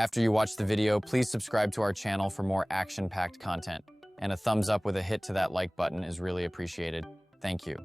After you watch the video, please subscribe to our channel for more action-packed content. And a thumbs up with a hit to that like button is really appreciated. Thank you.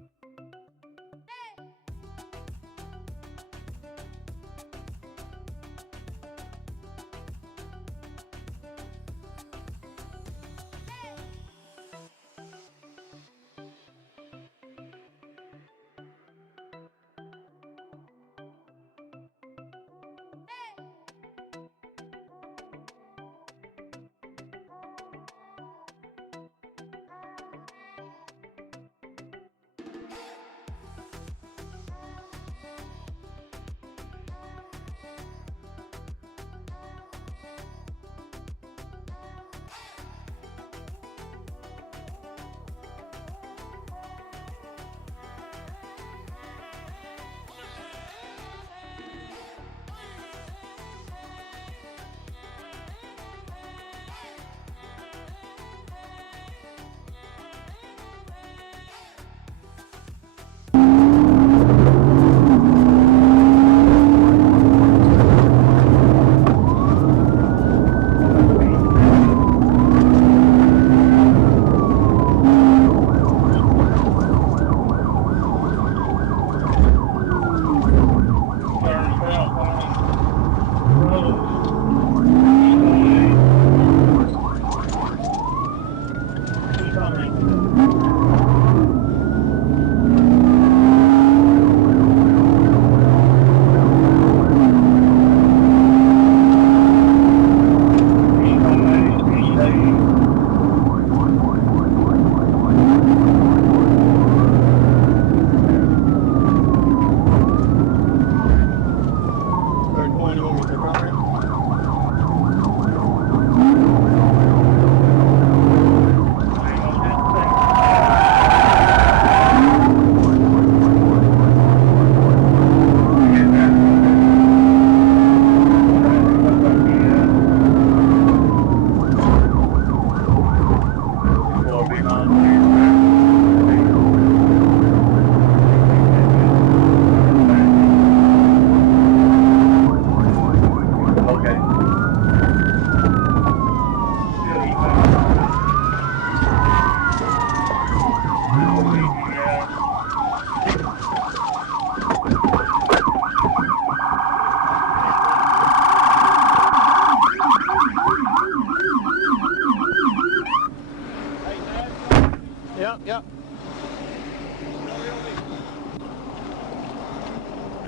Yep.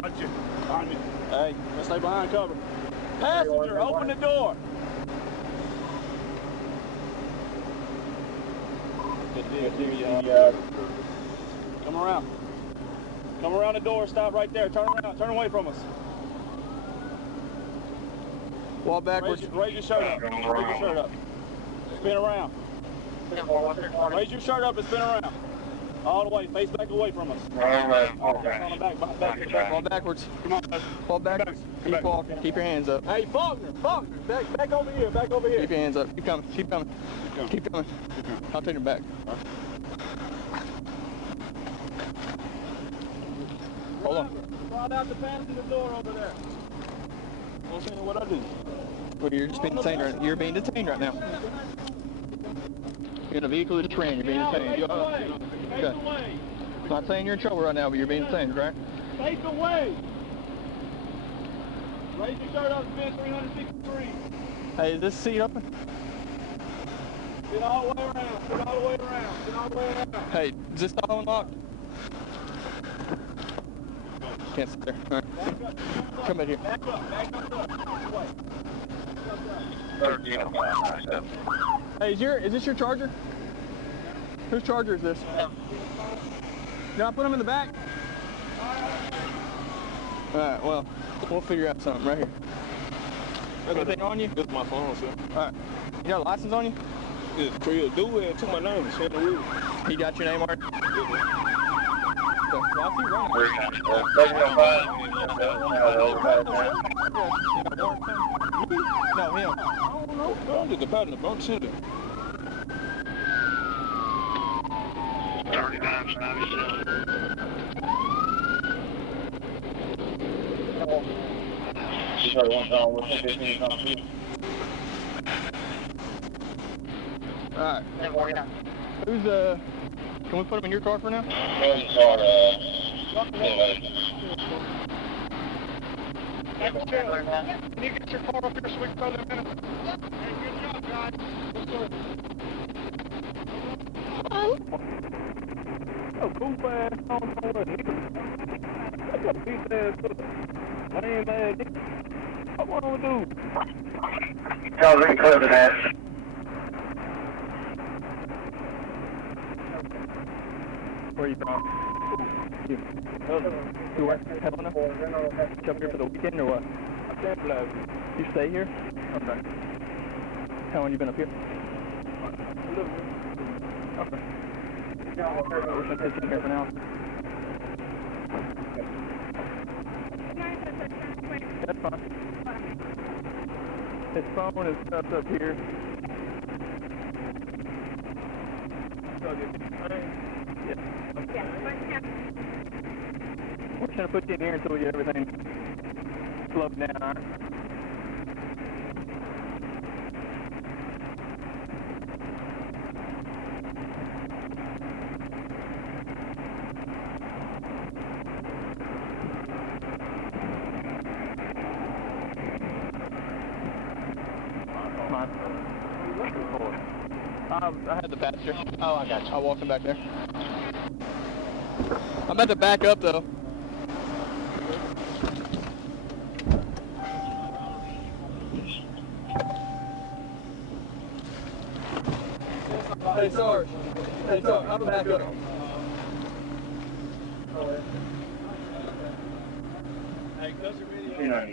Got you. Behind me. Hey, let's stay behind cover. Passenger, open the door. Good deal. Come around. Come around the door, stop right there. Turn around, turn away from us. Walk backwards. Raise your shirt up. Raise your shirt up. Spin around. Raise your shirt up and spin around. All the way, face back away from us. On the back. Fall backwards. Come on. Fall backwards. Keep walking. Keep your hands up. Hey, Faulkner, back over here, back over here. Keep your hands up. Keep coming. Keep coming. I'll take your back. Hold on. Slide out the passenger door over there. What I do? Well, you're just being detained right now. You're being detained right now. You're in a vehicle that's ran. You're being detained. Okay. I'm not saying you're in trouble right now, but you're being detained, right? Face away. Raise your shirt up, spin 363. Hey, is this seat open? Spin all the way around. Spin all the way around. Spin all the way around. Hey, is this all unlocked? Can't sit there. All right. Come in here. Back up. Hey, is this your charger? Whose charger is this? Did I put them in the back? Alright, well, we'll figure out something right here. Anything on you? This is my phone, sir. Alright. You got a license on you? This is Creel Duet. Took my name. Shannon Williams. He got your name already? Well, I see running. No, him. I don't know. I'm just about to bump shit. 39, You heard one time, 15 times. Alright. Who's, can we put him in your car for now? Can you get your car up here so we can throw them in? Hey, good job, guys. Oh, cool ass on the that's a piece ass lame ass. What want to do? Y'all recording that. Where are you from? You work in Helena? You up here for the weekend or what? I can't believe it. You stay here? Okay. How long you been up here? Okay. We're going to take you here for now. That's fine. His phone is stuff up here. We're trying to put you in here until we get everything slowed down, alright? Mine. I had the passenger. Oh, I got you. I'll walk him back there. I'm about to back up though. Hey Sarge. Hey Sarge, I'm back up. Hey, close your video. You know,